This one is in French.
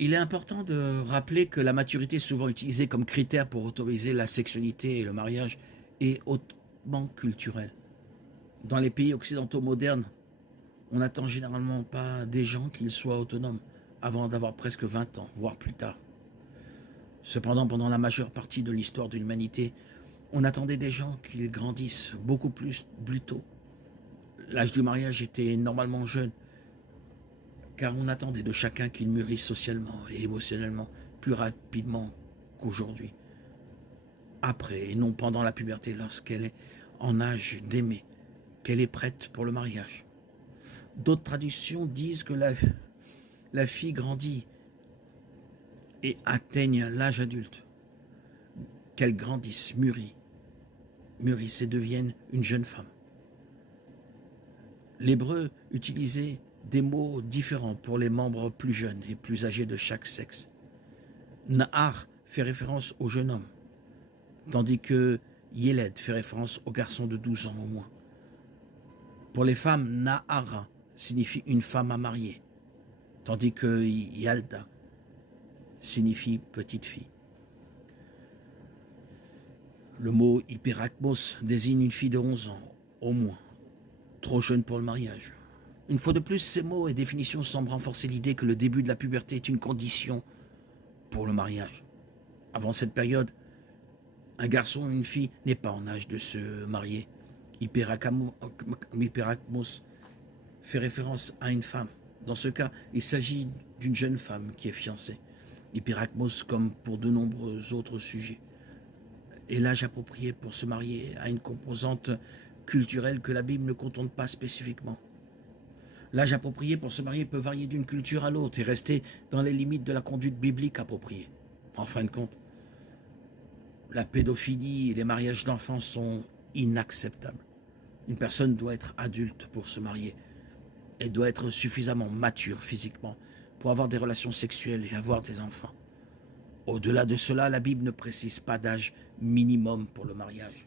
Il est important de rappeler que la maturité est souvent utilisée comme critère pour autoriser la sexualité et le mariage est hautement culturel. Dans les pays occidentaux modernes, on n'attend généralement pas des gens qu'ils soient autonomes avant d'avoir presque 20 ans, voire plus tard. Cependant, pendant la majeure partie de l'histoire de l'humanité, on attendait des gens qu'ils grandissent beaucoup plus tôt. L'âge du mariage était normalement jeune, car on attendait de chacun qu'il mûrisse socialement et émotionnellement plus rapidement qu'aujourd'hui. Après et non pendant la puberté, lorsqu'elle est en âge d'aimer, qu'elle est prête pour le mariage. D'autres traditions disent que la fille grandit et atteigne l'âge adulte, qu'elle grandisse, mûrisse et devienne une jeune femme. L'hébreu utilisait des mots différents pour les membres plus jeunes et plus âgés de chaque sexe. Nahar fait référence au jeune homme, tandis que Yeled fait référence au garçon de 12 ans au moins. Pour les femmes, Nahara signifie une femme à marier, tandis que Yalda signifie petite fille. Le mot hyperakmos désigne une fille de 11 ans, au moins, trop jeune pour le mariage. Une fois de plus, ces mots et définitions semblent renforcer l'idée que le début de la puberté est une condition pour le mariage. Avant cette période, un garçon ou une fille n'est pas en âge de se marier. Hyperakmos fait référence à une femme. Dans ce cas, il s'agit d'une jeune femme qui est fiancée. Hyperakmos, comme pour de nombreux autres sujets, est l'âge approprié pour se marier à une composante culturelle que la Bible ne contourne pas spécifiquement. L'âge approprié pour se marier peut varier d'une culture à l'autre et rester dans les limites de la conduite biblique appropriée. En fin de compte, la pédophilie et les mariages d'enfants sont inacceptables. Une personne doit être adulte pour se marier et doit être suffisamment mature physiquement pour avoir des relations sexuelles et avoir des enfants. Au-delà de cela, la Bible ne précise pas d'âge minimum pour le mariage.